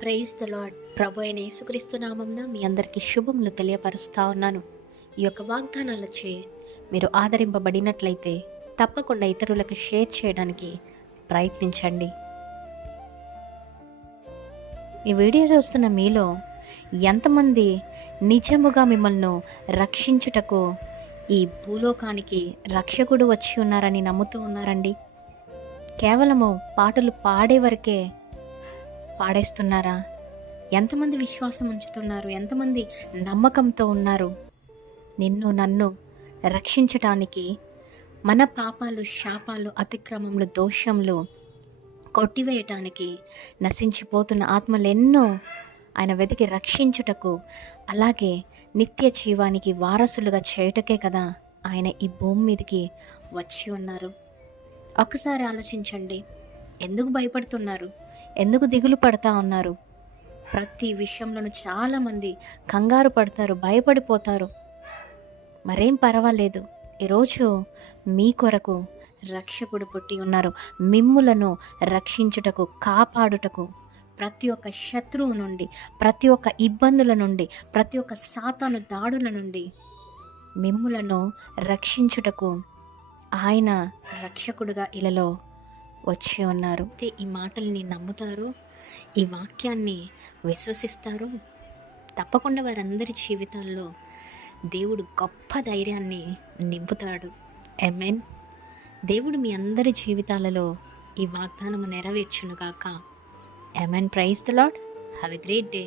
Praise the lord. ప్రభు అయిన యేసుక్రీస్తు నామమున మీ అందరికీ శుభములు తెలియపరుస్తా ఉన్నాను. ఈ యొక్క వాగ్దానాలచే మీరు ఆదరింపబడినట్లయితే తప్పకుండా ఇతరులకు షేర్ చేయడానికి ప్రయత్నించండి. ఈ వీడియో చూస్తున్న మీలో ఎంతమంది నిజముగా మిమ్మల్ని రక్షించుటకు ఈ భూలోకానికి రక్షకుడు వచ్చి ఉన్నారని నమ్ముతూ ఉన్నారండి? కేవలము పాటలు పాడే వరకే పాడేస్తున్నారా? ఎంతమంది విశ్వాసం ఉంచుతున్నారు? ఎంతమంది నమ్మకంతో ఉన్నారు? నిన్ను నన్ను రక్షించటానికి మన పాపాలు, శాపాలు, అతిక్రమములు, దోషములు కొట్టివేయటానికి నశించిపోతున్న ఆత్మలెన్నో ఆయన వెతికి రక్షించుటకు, అలాగే నిత్య జీవానికి వారసులుగా చేయుటకే కదా ఆయన ఈ భూమి మీదకి వచ్చి ఉన్నారు. ఒక్కసారి ఆలోచించండి. ఎందుకు భయపడుతున్నారు? ఎందుకు దిగులు పడతా ఉన్నారు? ప్రతి విషయంలోనూ చాలామంది కంగారు పడతారు, భయపడిపోతారు. మరేం పర్వాలేదు. ఈరోజు మీ కొరకు రక్షకుడు పుట్టి ఉన్నారు. మిమ్ములను రక్షించుటకు, కాపాడుటకు, ప్రతి ఒక్క శత్రువు నుండి, ప్రతి ఒక్క ఇబ్బందుల నుండి, ప్రతి ఒక్క సాతాను దాడుల నుండి మిమ్ములను రక్షించుటకు ఆయన రక్షకుడుగా ఇలలో వచ్చి ఉన్నారు. ఈ మాటల్ని నమ్ముతారు, ఈ వాక్యాన్ని విశ్వసిస్తారు, తప్పకుండా వారందరి జీవితాల్లో దేవుడు గొప్ప ధైర్యాన్ని నింపుతాడు. ఆమేన్. దేవుడు మీ అందరి జీవితాలలో ఈ వాగ్దానము నెరవేర్చునుగాక. ఆమేన్. Praise the Lord. Have a great day.